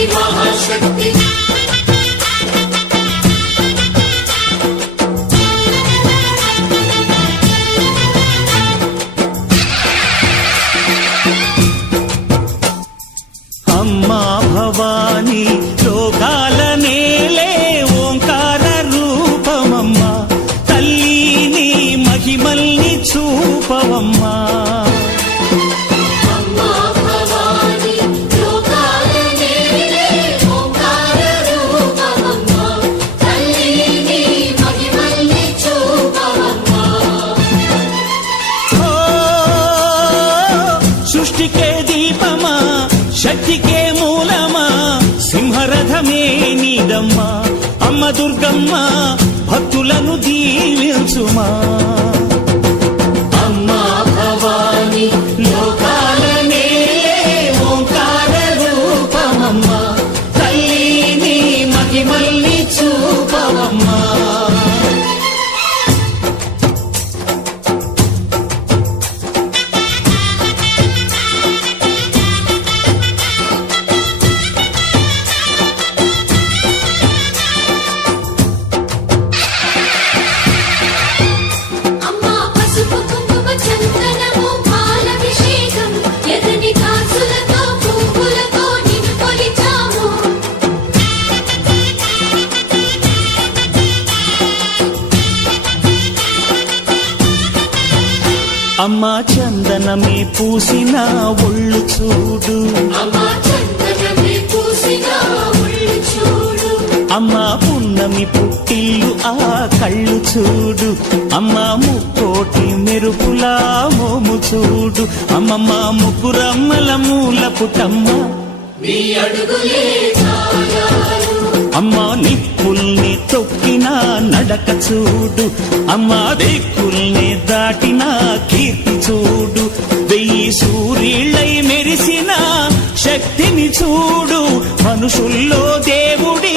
శక్తి మహాశక్తి అమ్మా భవాని లోకాల నేలే ఓంకార రూపమమ్మా తల్లిని మహిమల్ని చూపవమ్మా సృష్టికే దీపమా శక్తికే మూలమా సింహరథమే నీదమ్మా అమ్మ దుర్గమ్మ భక్తులను దీవించుమా అమ్మా భవాని లోకాల నేలే ఓంకార రూపమమ్మా తల్లిని మహిమల్ని చూపవమ్మా అమ్మా చందనమే పూసిన ఒళ్ళు చూడు అమ్మా పున్నమి పుట్టిల్లు ఆ కళ్ళు చూడు అమ్మా ముక్కోటి మెరుపులా మోము చూడు అమ్మమ్మ ముగ్గురమ్మల మూల పుటమ్మ అమ్మా నిప్పుల్ని తొక్కిన నడక చూడు అమ్మా దిక్కుల్ని దాటిన కీర్తి చూడు 1000 సూర్యుళ్ళై మెరిసిన శక్తిని చూడు మనుషుల్లో దేవుడి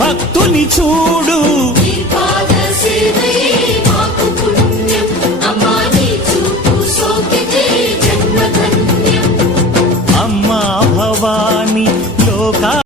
భక్తుని చూడు